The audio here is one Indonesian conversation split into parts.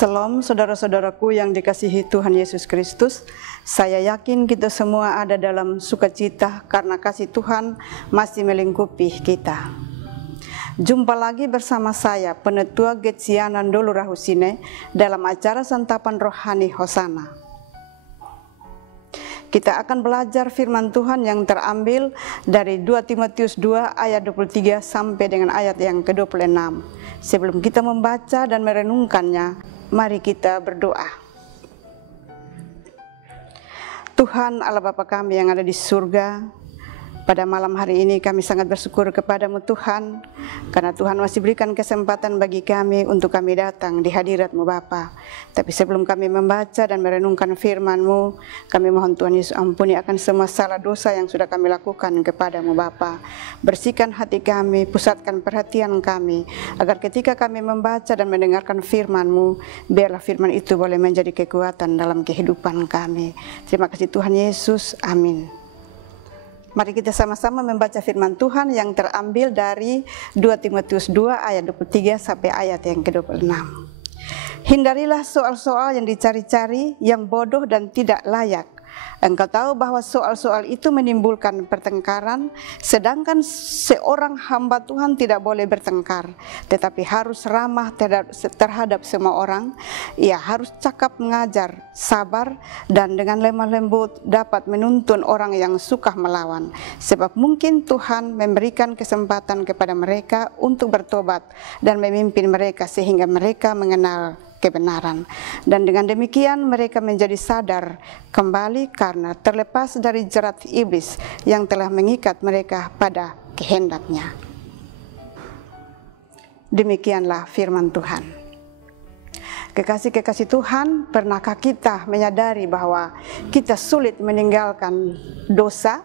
Salam saudara-saudaraku yang dikasihi Tuhan Yesus Kristus. Saya yakin kita semua ada dalam sukacita karena kasih Tuhan masih melingkupi kita. Jumpa lagi bersama saya, Penetua Getsiana Ndolo Rahusine, dalam acara Santapan Rohani Hosana. Kita akan belajar firman Tuhan yang terambil dari 2 Timotius 2 ayat 23 sampai dengan ayat yang ke-26. Sebelum kita membaca dan merenungkannya, mari kita berdoa. Tuhan Allah Bapa kami yang ada di surga, pada malam hari ini kami sangat bersyukur kepadamu Tuhan, karena Tuhan masih berikan kesempatan bagi kami untuk kami datang di hadirat-Mu Bapa. Tapi sebelum kami membaca dan merenungkan firman-Mu, kami mohon Tuhan Yesus ampuni akan semua salah dosa yang sudah kami lakukan kepadamu Bapa. Bersihkan hati kami, pusatkan perhatian kami, agar ketika kami membaca dan mendengarkan firman-Mu, biarlah firman itu boleh menjadi kekuatan dalam kehidupan kami. Terima kasih Tuhan Yesus, amin. Mari kita sama-sama membaca firman Tuhan yang terambil dari 2 Timotius 2 ayat 23 sampai ayat yang ke-26. Hindarilah soal-soal yang dicari-cari, yang bodoh dan tidak layak. Engkau tahu bahwa soal-soal itu menimbulkan pertengkaran, sedangkan seorang hamba Tuhan tidak boleh bertengkar, tetapi harus ramah terhadap semua orang. Ia harus cakap mengajar, sabar, dan dengan lemah lembut dapat menuntun orang yang suka melawan. Sebab mungkin Tuhan memberikan kesempatan kepada mereka untuk bertobat dan memimpin mereka sehingga mereka mengenal kebenaran, dan dengan demikian mereka menjadi sadar kembali karena terlepas dari jerat iblis yang telah mengikat mereka pada kehendaknya. Demikianlah firman Tuhan. Kekasih-kekasih Tuhan, pernahkah kita menyadari bahwa kita sulit meninggalkan dosa?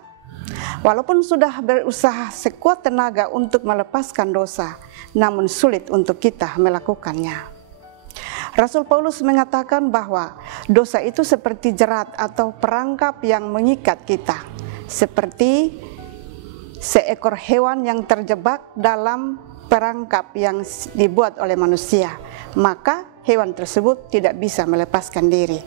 Walaupun sudah berusaha sekuat tenaga untuk melepaskan dosa, namun sulit untuk kita melakukannya. Rasul Paulus mengatakan bahwa dosa itu seperti jerat atau perangkap yang mengikat kita, seperti seekor hewan yang terjebak dalam perangkap yang dibuat oleh manusia, maka hewan tersebut tidak bisa melepaskan diri.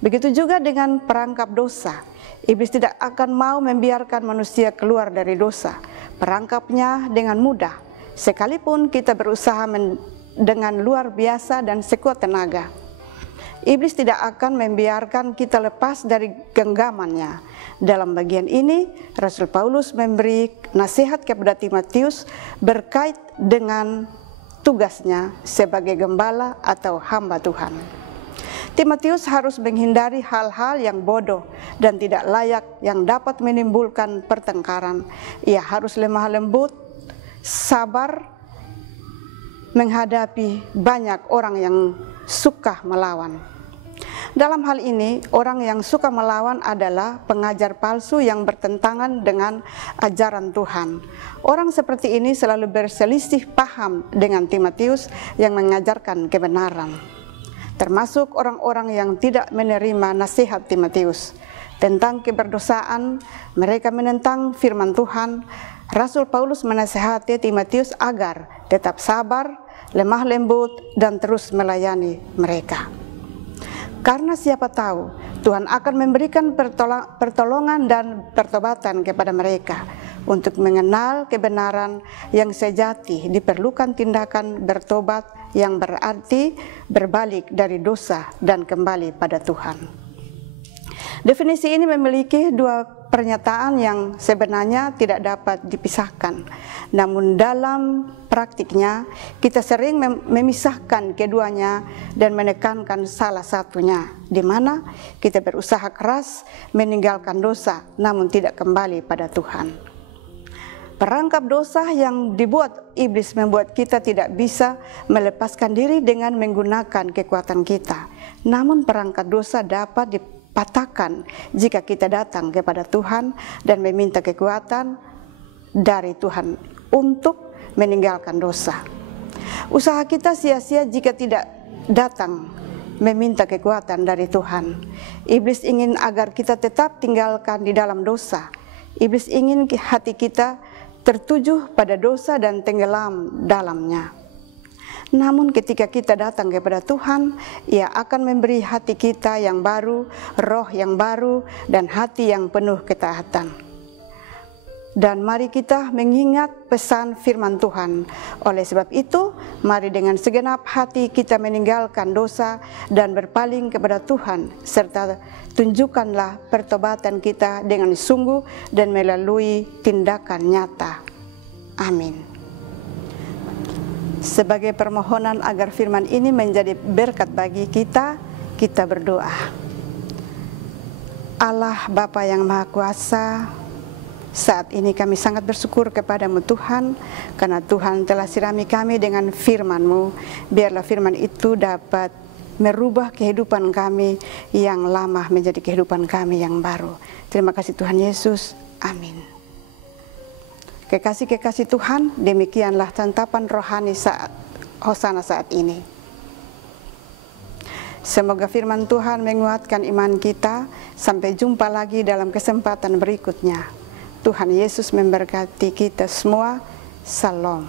Begitu juga dengan perangkap dosa. Iblis tidak akan mau membiarkan manusia keluar dari dosa. Perangkapnya dengan mudah, sekalipun kita berusaha dengan luar biasa dan sekuat tenaga. Iblis tidak akan membiarkan kita lepas dari genggamannya. Dalam bagian ini, Rasul Paulus memberi nasihat kepada Timotius berkait dengan tugasnya sebagai gembala atau hamba Tuhan. Timotius harus menghindari hal-hal yang bodoh dan tidak layak yang dapat menimbulkan pertengkaran. Ia harus lemah lembut, sabar, menghadapi banyak orang yang suka melawan. Dalam hal ini, orang yang suka melawan adalah pengajar palsu yang bertentangan dengan ajaran Tuhan. Orang seperti ini selalu berselisih paham dengan Timotius yang mengajarkan kebenaran. Termasuk orang-orang yang tidak menerima nasihat Timotius tentang keberdosaan. Mereka menentang firman Tuhan. Rasul Paulus menasihati Timotius agar tetap sabar, lemah lembut, dan terus melayani mereka. Karena siapa tahu Tuhan akan memberikan pertolongan dan pertobatan kepada mereka. Untuk mengenal kebenaran yang sejati diperlukan tindakan bertobat yang berarti berbalik dari dosa dan kembali pada Tuhan. Definisi ini memiliki dua pernyataan yang sebenarnya tidak dapat dipisahkan. Namun dalam praktiknya kita sering memisahkan keduanya dan menekankan salah satunya, di mana kita berusaha keras meninggalkan dosa namun tidak kembali pada Tuhan. Perangkap dosa yang dibuat iblis membuat kita tidak bisa melepaskan diri dengan menggunakan kekuatan kita. Namun perangkap dosa dapat dipatahkan jika kita datang kepada Tuhan dan meminta kekuatan dari Tuhan untuk meninggalkan dosa. Usaha kita sia-sia jika tidak datang meminta kekuatan dari Tuhan. Iblis ingin agar kita tetap tinggalkan di dalam dosa. Iblis ingin hati kita tertuju pada dosa dan tenggelam dalamnya. Namun ketika kita datang kepada Tuhan, Ia akan memberi hati kita yang baru, roh yang baru, dan hati yang penuh ketaatan. Dan mari kita mengingat pesan firman Tuhan. Oleh sebab itu, mari dengan segenap hati kita meninggalkan dosa dan berpaling kepada Tuhan, serta tunjukkanlah pertobatan kita dengan sungguh dan melalui tindakan nyata. Amin. Sebagai permohonan agar firman ini menjadi berkat bagi kita, kita berdoa. Allah Bapa yang Maha Kuasa, saat ini kami sangat bersyukur kepadamu Tuhan, karena Tuhan telah sirami kami dengan firman-Mu. Biarlah firman itu dapat merubah kehidupan kami yang lama menjadi kehidupan kami yang baru. Terima kasih Tuhan Yesus. Amin. Kekasih-kekasih Tuhan, demikianlah santapan rohani saat Hosana saat ini. Semoga firman Tuhan menguatkan iman kita. Sampai jumpa lagi dalam kesempatan berikutnya. Tuhan Yesus memberkati kita semua. Salam.